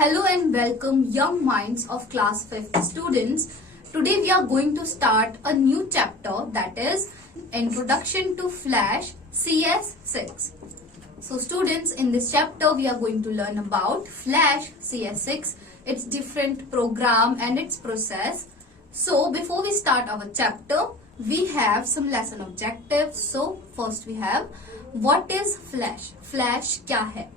Hello and welcome young minds of class 5th students. Today we are going to start a new chapter, that is Introduction to Flash CS6. So students, in this chapter we are going to learn about Flash CS6, its different program and its process. So before we start our chapter, we have some lesson objectives. So first we have, what is Flash? Flash क्या है?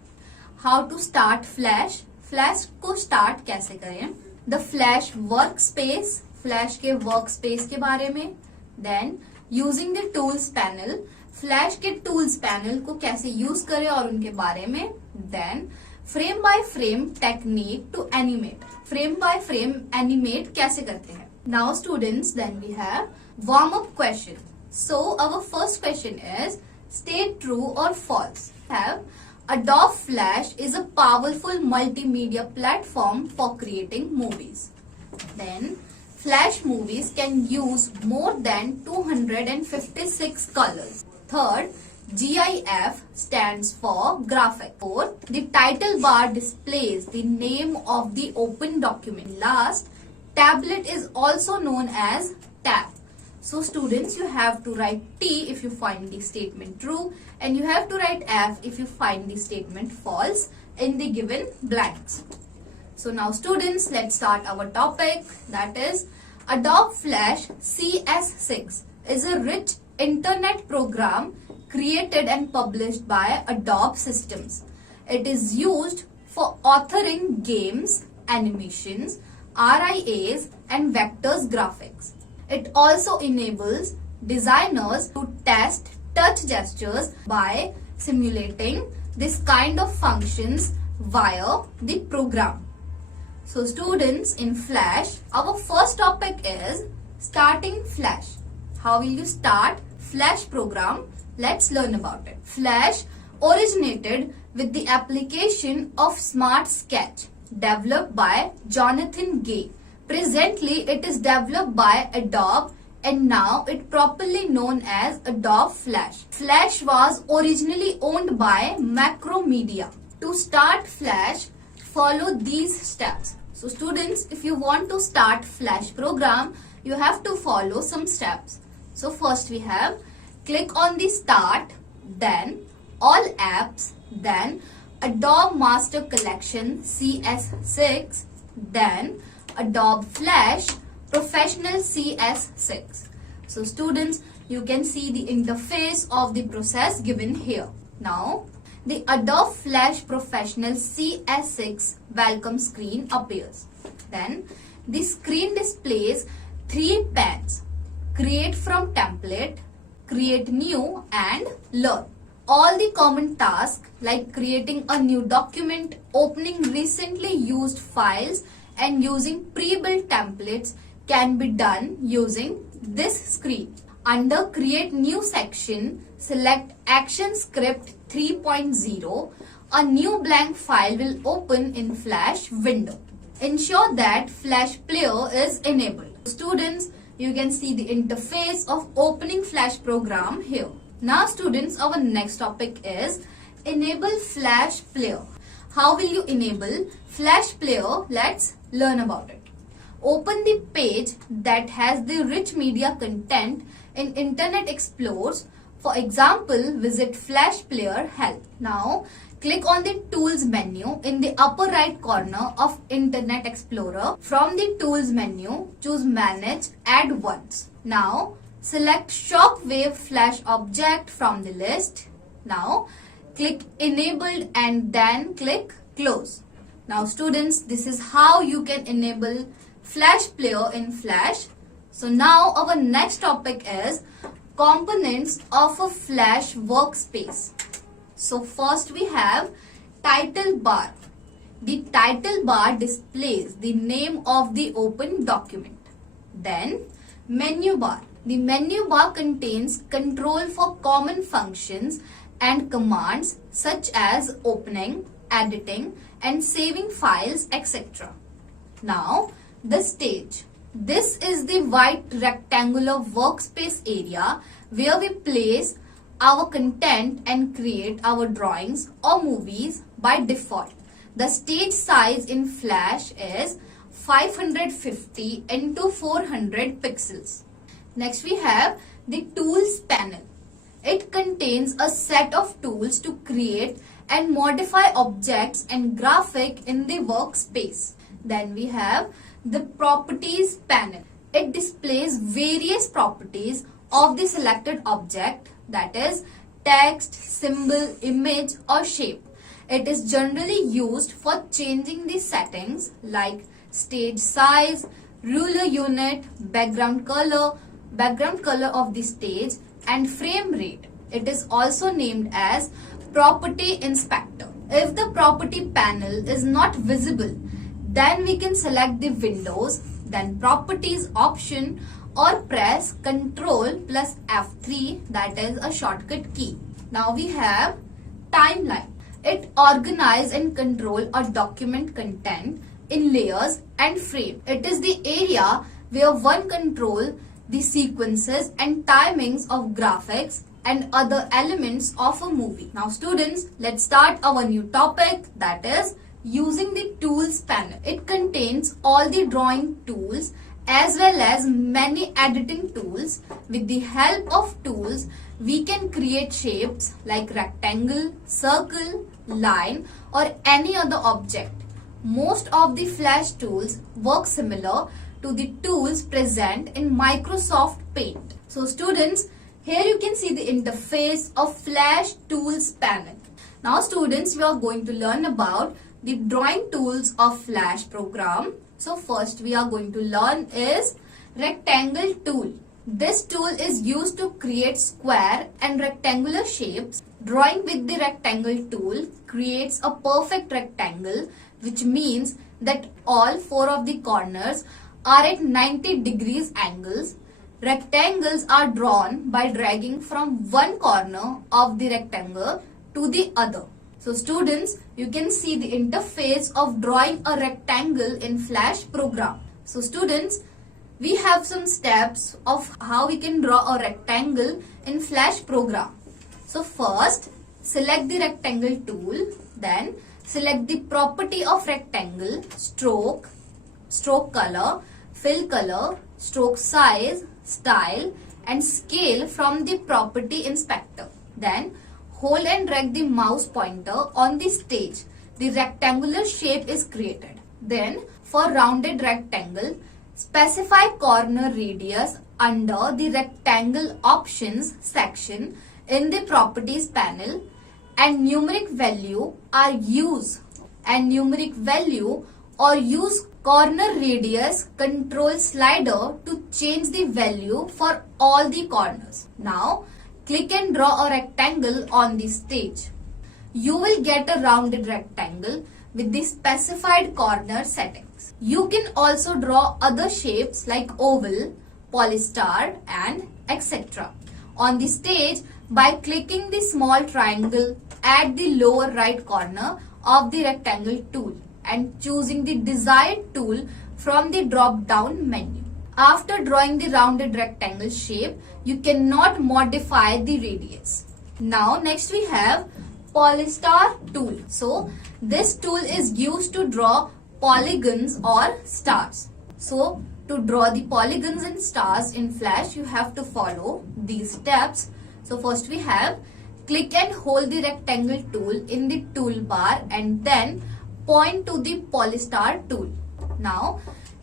How to start Flash? Flash को start कैसे करें, the flash work space, flash के work space के बारे में, then using the tools panel, flash के टूल्स पैनल को कैसे यूज करें और उनके बारे में, then frame by frame technique to animate, frame by frame animate कैसे करते हैं. Now students, then we have warm up question. So our first question is state true और false. Have Adobe Flash is a powerful multimedia platform for creating movies. Then, Flash movies can use more than 256 colors. Third, GIF stands for graphic. Fourth, the title bar displays the name of the open document. Last, tablet is also known as tab. So students, you have to write T if you find the statement true and you have to write F if you find the statement false in the given blanks. So now students, let's start our topic, that is Adobe Flash CS6 is a rich internet program created and published by Adobe Systems. It is used for authoring games, animations, RIAs and vectors graphics. It also enables designers to test touch gestures by simulating this kind of functions via the program. So students, in Flash, our first topic is starting Flash. How will you start Flash program? Let's learn about it. Flash originated with the application of Smart Sketch developed by Jonathan Gay. Presently, it is developed by Adobe and now it properly known as Adobe Flash. Flash was originally owned by Macromedia. To start Flash, follow these steps. So students, if you want to start Flash program, you have to follow some steps. So first we have, click on the start, then all apps, then Adobe Master Collection CS6, then Adobe Flash Professional CS6. So students, you can see the interface of the process given here. Now, the Adobe Flash Professional CS6 welcome screen appears. Then, the screen displays three panes: create from template, create new and learn. All the common tasks like creating a new document, opening recently used files and using pre-built templates can be done using this screen. Under Create New section, select Action Script 3.0. A new blank file will open in Flash window. Ensure that Flash Player is enabled. Students, you can see the interface of opening Flash program here. Now students, our next topic is Enable Flash Player. How will you enable Flash Player? Let's learn about it. Open the page that has the rich media content in Internet Explorer. For example, visit Flash Player Help. Now, click on the Tools menu in the upper right corner of Internet Explorer. From the Tools menu, choose Manage Add Once. Now, select Shockwave Flash Object from the list. Now, click Enabled and then click Close. Now students, this is how you can enable Flash Player in Flash. So now our next topic is components of a Flash workspace. So first we have title bar. The title bar displays the name of the open document. Then menu bar. The menu bar contains control for common functions and commands such as opening, editing and saving files, etc. Now, the stage. This is the white rectangular workspace area where we place our content and create our drawings or movies by default. The stage size in Flash is 550 into 400 pixels. Next we have the Tools panel. It contains a set of tools to create and modify objects and graphics in the workspace. Then we have the Properties panel. It displays various properties of the selected object, that is text, symbol, image or shape. It is generally used for changing the settings like stage size, ruler unit, background color of the stage and frame rate. It is also named as Property Inspector. If the Property panel is not visible, then we can select the Windows, then Properties option or press Ctrl plus F3, that is a shortcut key. Now we have Timeline. It organizes and controls a document content in layers and frame. It is the area where one controls the sequences and timings of graphics and other elements of a movie. Now students, let's start our new topic, that is using the Tools panel. It contains all the drawing tools as well as many editing tools. With the help of tools, we can create shapes like rectangle, circle, line or any other object. Most of the Flash tools work similar to the tools present in Microsoft Paint. So students, here you can see the interface of Flash Tools panel. Now students, we are going to learn about the drawing tools of Flash program. So first we are going to learn is Rectangle tool. This tool is used to create square and rectangular shapes. Drawing with the rectangle tool creates a perfect rectangle, which means that all four of the corners are at 90 degrees angles. Rectangles are drawn by dragging from one corner of the rectangle to the other. So students, you can see the interface of drawing a rectangle in Flash program. So students, we have some steps of how we can draw a rectangle in Flash program. So first, select the rectangle tool, then select the property of rectangle, stroke, stroke color, fill color, stroke size, style and scale from the property inspector. Then hold and drag the mouse pointer on the stage. The rectangular shape is created. Then for rounded rectangle, specify corner radius under the rectangle options section in the properties panel and numeric value or use corner radius control slider to change the value for all the corners. Now click and draw a rectangle on the stage. You will get a rounded rectangle with the specified corner settings. You can also draw other shapes like oval, polystar and etc. on the stage by clicking the small triangle at the lower right corner of the rectangle tool and choosing the desired tool from the drop down menu. After drawing the rounded rectangle shape, you cannot modify the radius. Now next we have Polystar tool. So this tool is used to draw polygons or stars. So to draw the polygons and stars in Flash, you have to follow these steps. So first we have click and hold the rectangle tool in the toolbar and then point to the Polystar tool. Now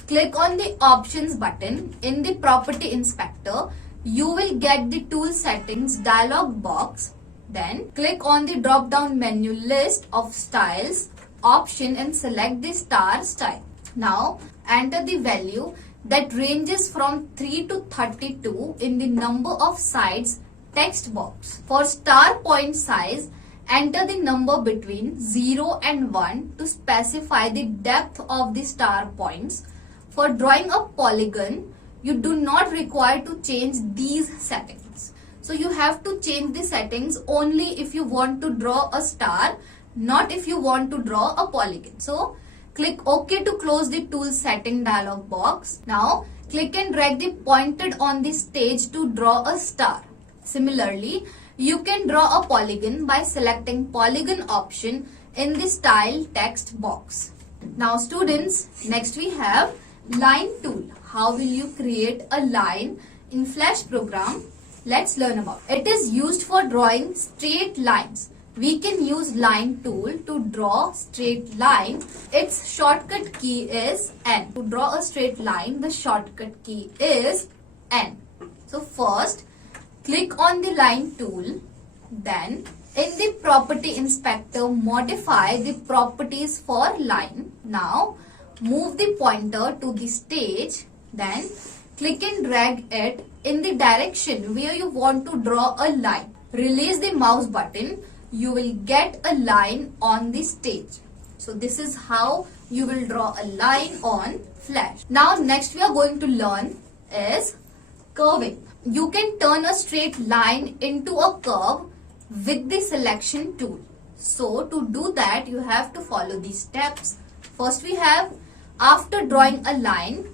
click on the options button in the property inspector. You will get the tool settings dialog box. Then click on the drop down menu list of styles option and select the star style. Now enter the value that ranges from 3 to 32 in the number of sides text box. For star point size, enter the number between 0 and 1 to specify the depth of the star points. For drawing a polygon, you do not require to change these settings. So you have to change the settings only if you want to draw a star, not if you want to draw a polygon. So click OK to close the tool setting dialog box. Now click and drag the pointed on the stage to draw a star. Similarly, you can draw a polygon by selecting polygon option in the style text box. Now students, next we have line tool. How will you create a line in Flash program? Let's learn about it. It is used for drawing straight lines. We can use line tool to draw straight line. Its shortcut key is N. To draw a straight line, the shortcut key is N. So first, click on the line tool. Then in the property inspector, modify the properties for line. Now move the pointer to the stage. Then click and drag it in the direction where you want to draw a line. Release the mouse button. You will get a line on the stage. So this is how you will draw a line on Flash. Now next we are going to learn is curving. You can turn a straight line into a curve with the selection tool. So to do that, you have to follow these steps. First we have, after drawing a line,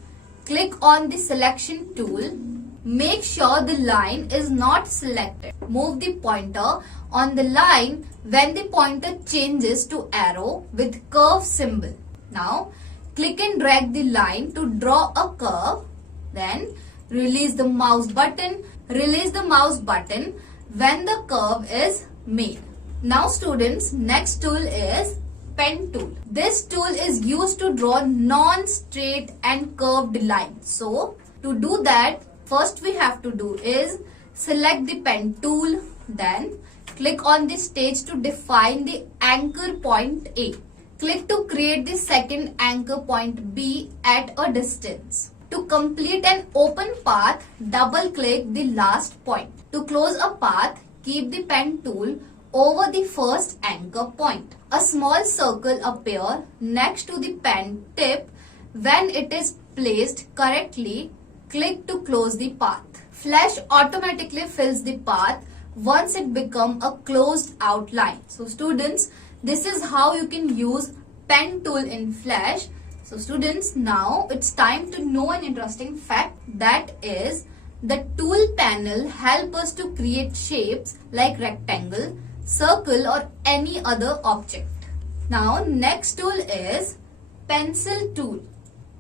click on the selection tool. Make sure the line is not selected. Move the pointer on the line when the pointer changes to arrow with curve symbol. Now click and drag the line to draw a curve. Then release the mouse button. Release the mouse button when the curve is made. Now students, next tool is pen tool. This tool is used to draw non-straight and curved lines. So to do that, first we have to do is select the pen tool. Then click on the stage to define the anchor point A. Click to create the second anchor point B at a distance. To complete an open path, double click the last point. To close a path, keep the pen tool over the first anchor point. A small circle appears next to the pen tip. When it is placed correctly, click to close the path. Flash automatically fills the path once it becomes a closed outline. So students, this is how you can use pen tool in Flash. So students, now it's time to know an interesting fact, that is the tool panel help us to create shapes like rectangle, circle or any other object. Now next tool is pencil tool.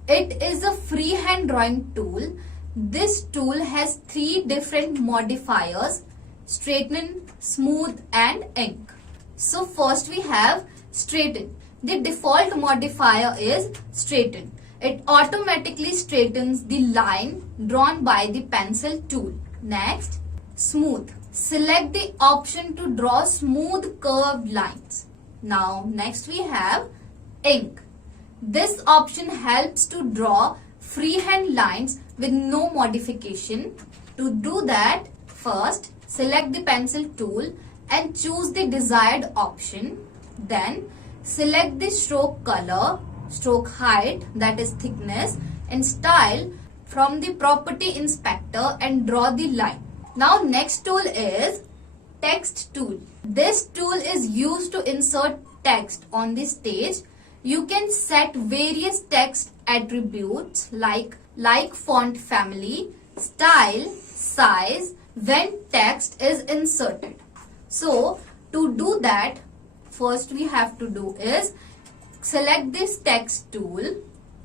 It is a freehand drawing tool. This tool has 3 different modifiers: straighten, smooth and ink. So first we have straighten. The default modifier is straighten. It automatically straightens the line drawn by the pencil tool. Next, smooth. Select the option to draw smooth curved lines. Now next we have ink. This option helps to draw freehand lines with no modification. To do that, first select the pencil tool and choose the desired option. Then select the stroke color, stroke height, that is thickness, and style from the property inspector and draw the line. Now next tool is text tool. This tool is used to insert text on the stage. You can set various text attributes like font family, style, size when text is inserted. So to do that, first we have to do is select this text tool,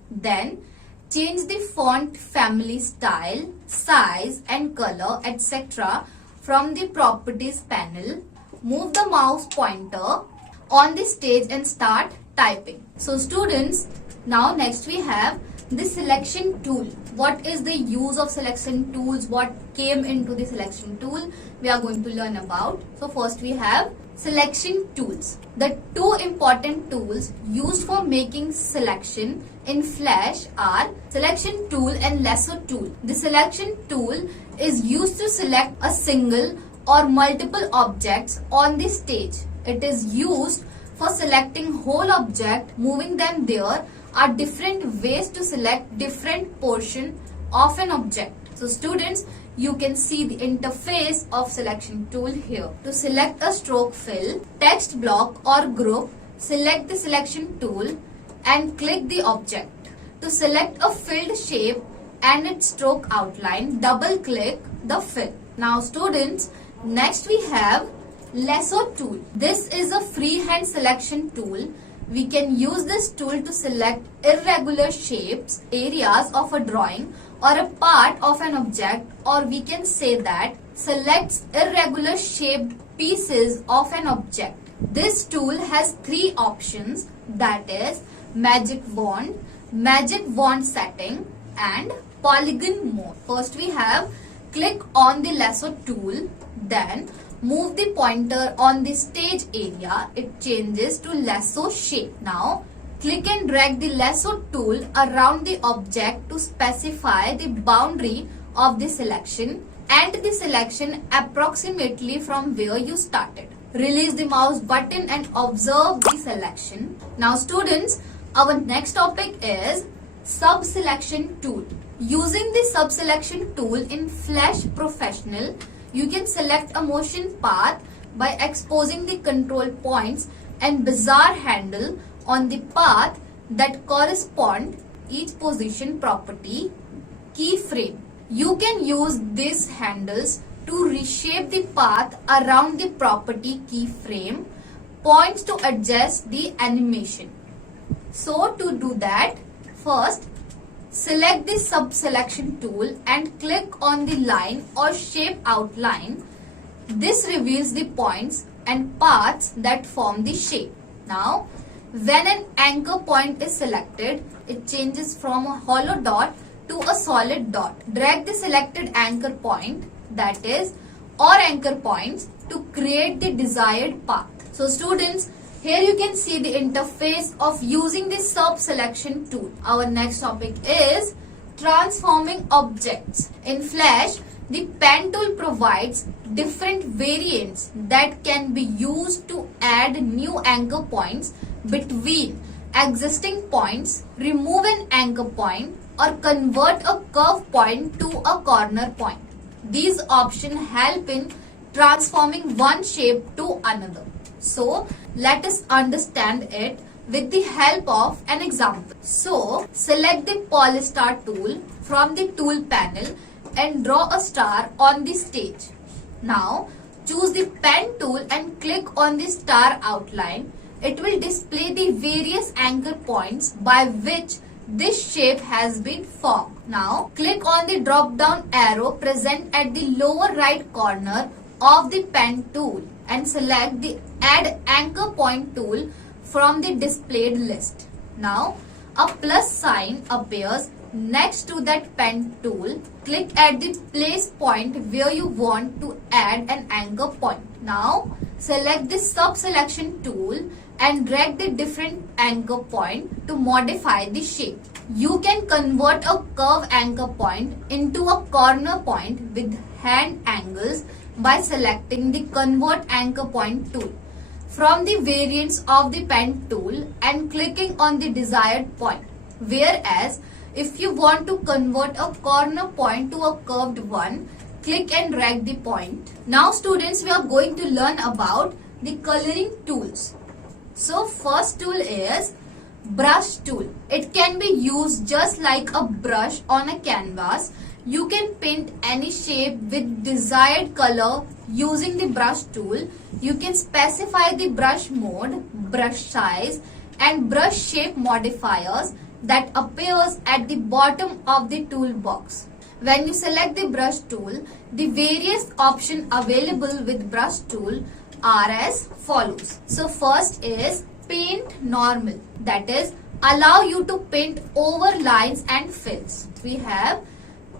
then change the font family, style, size and color, etc. from the properties panel. Move the mouse pointer on the stage and start typing. So students, now next we have the selection tool. What is the use of selection tools? What came into the selection tool? We are going to learn about. So first we have selection tools. The 2 important tools used for making selection in Flash are selection tool and lasso tool. The selection tool is used to select a single or multiple objects on the stage. It is used for selecting whole object, moving them. There are different ways to select different portion of an object. So students, you can see the interface of selection tool here. To select a stroke fill, text block or group, select the selection tool and click the object. To select a filled shape and its stroke outline, double click the fill. Now students, next we have Lasso tool. This is a freehand selection tool. We can use this tool to select irregular shapes, areas of a drawing or a part of an object, or we can say that selects irregular shaped pieces of an object. This tool has three options, that is magic wand setting and polygon mode. First we have click on the lasso tool, then move the pointer on the stage area. It changes to lasso shape. Now click and drag the lasso tool around the object to specify the boundary of the selection and the selection approximately from where you started. Release the mouse button and observe the selection. Now students, our next topic is sub-selection tool. Using the sub-selection tool in Flash Professional, you can select a motion path by exposing the control points and bezier handle on the path that correspond each position property keyframe. You can use these handles to reshape the path around the property keyframe points to adjust the animation. So to do that, first select the sub-selection tool and click on the line or shape outline. This reveals the points and paths that form the shape. Now, when an anchor point is selected, it changes from a hollow dot to a solid dot. Drag the selected anchor point, that is, or anchor points to create the desired path. So students, here you can see the interface of using the sub-selection tool. Our next topic is transforming objects. In Flash, the pen tool provides different variants that can be used to add new anchor points between existing points, remove an anchor point, or convert a curve point to a corner point. These options help in transforming one shape to another. So, let us understand it with the help of an example. So, select the polystar tool from the tool panel and draw a star on the stage. Now, choose the pen tool and click on the star outline. It will display the various anchor points by which this shape has been formed. Now, click on the drop-down arrow present at the lower right corner of the pen tool and select the Add Anchor Point tool from the displayed list. Now, a plus sign appears next to that pen tool. Click at the place point where you want to add an anchor point. Now, select the sub-selection tool and drag the different anchor point to modify the shape. You can convert a curve anchor point into a corner point with hand angles by selecting the Convert Anchor Point tool from the variants of the pen tool and clicking on the desired point. Whereas, if you want to convert a corner point to a curved one, click and drag the point. Now students, we are going to learn about the coloring tools. So first tool is brush tool. It can be used just like a brush on a canvas. You can paint any shape with desired color using the brush tool. You can specify the brush mode, brush size and brush shape modifiers that appears at the bottom of the toolbox. When you select the brush tool, the various options available with brush tool are as follows. So first is paint normal, that is allow you to paint over lines and fills. We have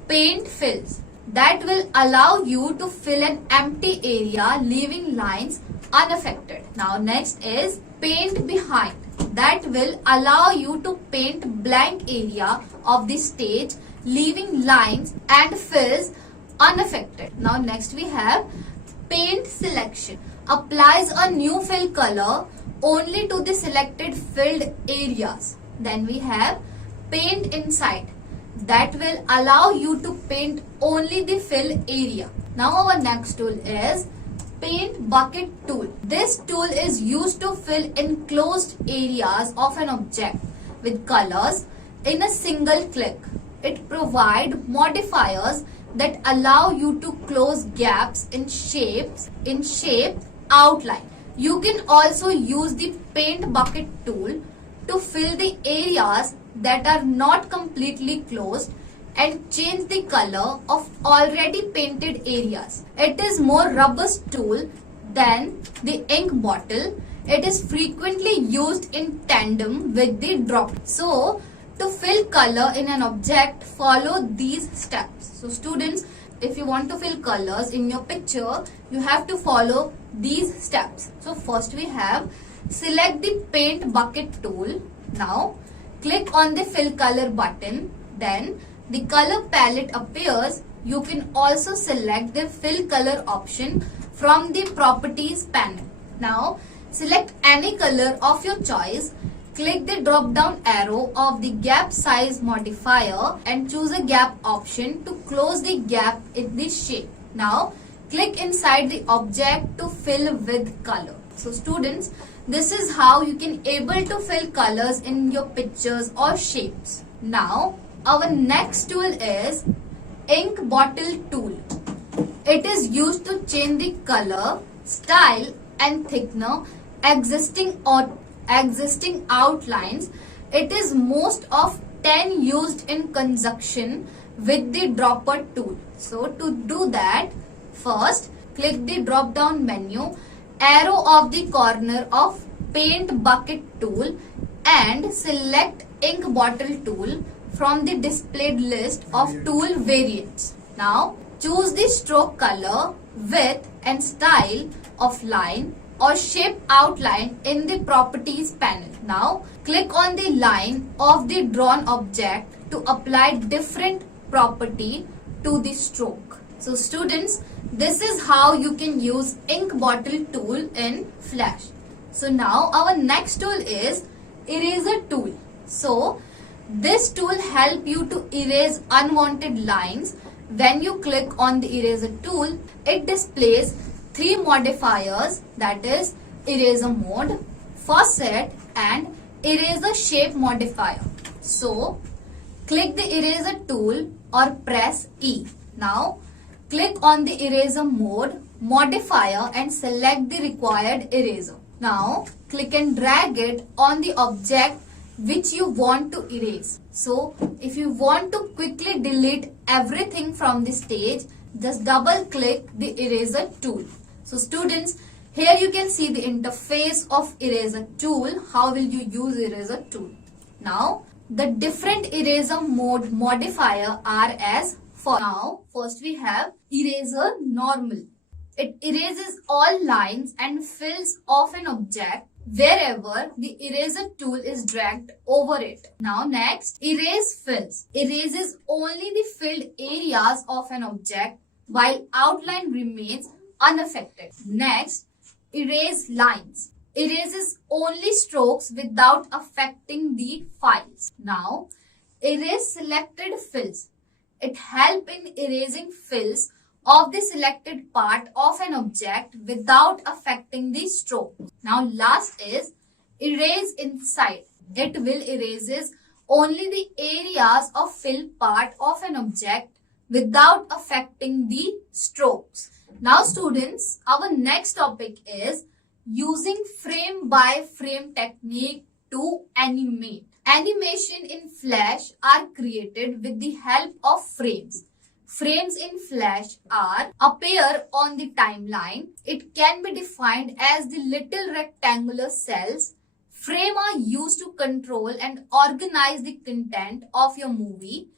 paint fills, that will allow you to fill an empty area leaving lines unaffected. Now next is paint behind, that will allow you to paint blank area of the stage leaving lines and fills unaffected. Now next we have paint selection, applies a new fill color only to the selected filled areas. Then we have paint inside, that will allow you to paint only the fill area. Now our next tool is paint bucket tool. This tool is used to fill enclosed areas of an object with colors in a single click. It provides modifiers that allow you to close gaps in shape outline. You can also use the paint bucket tool to fill the areas that are not completely closed and change the color of already painted areas. It is more robust tool than the ink bottle. It is frequently used in tandem with the drop. So, to fill color in an object, follow these steps. So students, if you want to fill colors in your picture, you have to follow these steps. So first we have select the paint bucket tool. Now click on the fill color button. Then the color palette appears. You can also select the fill color option from the properties panel. Now select any color of your choice. Click the drop down arrow of the gap size modifier and choose a gap option to close the gap in the shape. Now click inside the object to fill with color. So students, this is how you can able to fill colors in your pictures or shapes. Now our next tool is ink bottle tool. It is used to change the color, style and thickness existing outlines. It is most often used in conjunction with the dropper tool. So to do that, first click the drop down menu, arrow of the corner of paint bucket tool and select ink bottle tool from the displayed list of tool variants. Now choose the stroke color, width and style of line or shape outline in the properties panel. Now click on the line of the drawn object to apply different property to the stroke. So students, this is how you can use ink bottle tool in Flash. So now our next tool is eraser tool. So this tool help you to erase unwanted lines. When you click on the eraser tool, it displays three modifiers, that is eraser mode, facet and eraser shape modifier. So click the eraser tool or press E. Now click on the eraser mode modifier and select the required eraser. Now click and drag it on the object which you want to erase. So if you want to quickly delete everything from the stage, just double click the eraser tool. So students, here you can see the interface of eraser tool. How will you use eraser tool? Now the different eraser mode modifier are as follows. Now first we have eraser normal. It erases all lines and fills of an object wherever the eraser tool is dragged over it. Now next, erase fills. Erases only the filled areas of an object while outline remains unaffected. Next, erase lines. Erases only strokes without affecting the files. Now, erase selected fills. It helps in erasing fills of the selected part of an object without affecting the stroke. Now last is erase inside. It will erases only the areas of fill part of an object without affecting the strokes. Now students, our next topic is using frame by frame technique to animate. Animation in Flash are created with the help of frames. Frames in Flash appear on the timeline. It can be defined as the little rectangular cells. Frames are used to control and organize the content of your movie.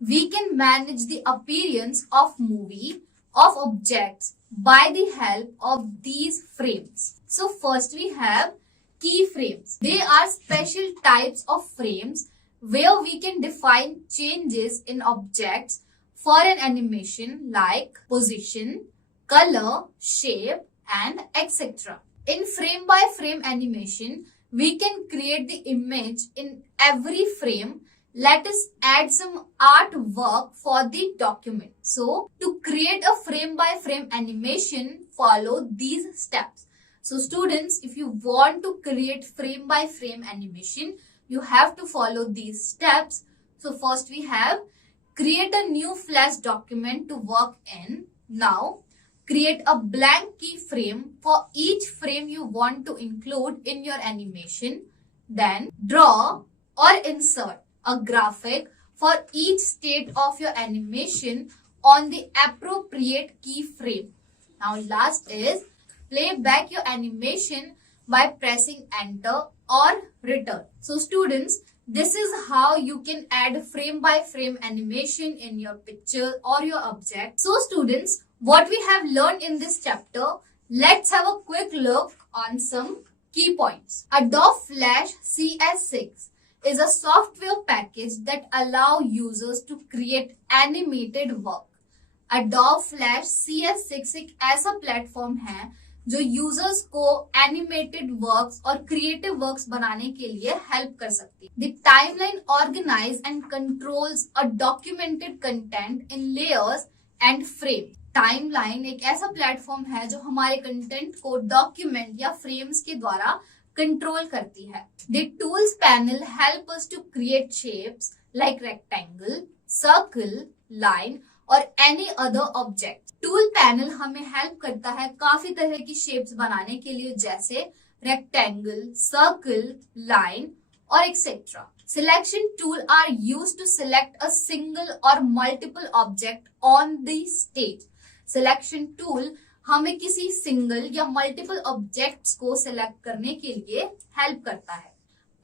We can manage the appearance of movie of objects by the help of these frames. So first we have keyframes. They are special types of frames where we can define changes in objects for an animation like position, color, shape and etc. In frame by frame animation, we can create the image in every frame. Let us add some artwork for the document. So to create a frame by frame animation, follow these steps. So students, if you want to create frame by frame animation, you have to follow these steps. So first we have create a new Flash document to work in. Now Create a blank keyframe for each frame you want to include in your animation. Then draw or insert a graphic for each state of your animation on the appropriate keyframe. Now last is play back your animation by pressing enter or return. So students, this is how you can add frame by frame animation in your picture or your object. So students, what we have learned in this chapter, let's have a quick look on some key points. Adobe Flash CS6 is a software package that allows users to create animated work. Adobe Flash CS6 एक ऐसा platform है जो users को animated works और creative works बनाने के लिए help कर सकती है. The timeline organize and controls a documented content in layers and frame. Timeline एक ऐसा प्लेटफॉर्म है जो हमारे कंटेंट को डॉक्यूमेंट या फ्रेम्स के द्वारा कंट्रोल करती है. The tools panel help us to create shapes like rectangle, circle, line और any other object. Tool panel हमें हेल्प करता है काफी तरह की शेप्स बनाने के लिए, जैसे रेक्टेंगल, सर्कल, लाइन और etcetera. Selection tool are used to select a single और multiple object on the stage. Selection tool हमें किसी सिंगल या मल्टीपल ऑब्जेक्ट्स को सिलेक्ट करने के लिए हेल्प करता है.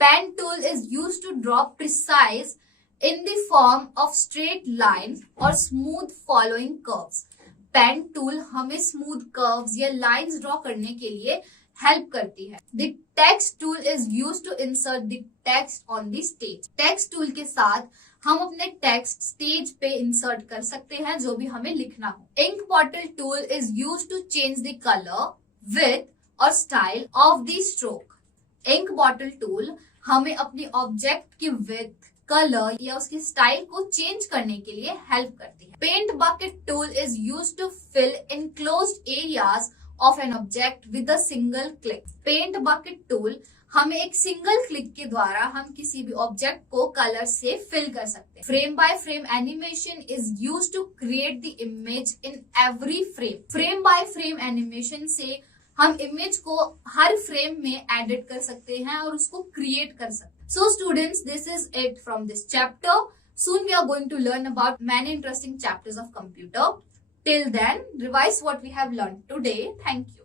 Pen tool is used to draw precise in the form of straight line or smooth following curves. Pen tool हमें स्मूथ कर्व्स या लाइंस ड्रॉ करने के लिए हेल्प करती है. The text tool is used to insert the text on the stage. Text tool के साथ हम अपने टेक्स्ट स्टेज पे इंसर्ट कर सकते हैं जो भी हमें लिखना हो. Ink bottle tool is used to change the colour, width और style of the stroke. Ink bottle tool हमें अपनी ऑब्जेक्ट की विड्थ, कलर या उसकी स्टाइल को चेंज करने के लिए हेल्प करती है. Paint bucket tool is used to fill enclosed areas of an object with a single click. Paint bucket tool हमें एक सिंगल क्लिक के द्वारा हम किसी भी ऑब्जेक्ट को कलर से फिल कर सकते हैं. Frame by frame animation is used to create the image in every frame. Frame by frame animation से हम इमेज को हर फ्रेम में एडिट कर सकते हैं और उसको क्रिएट कर सकते हैं. So students, this is it from this chapter. Soon we are going to learn about many interesting chapters of computer. Till then, revise what we have learned today. Thank you.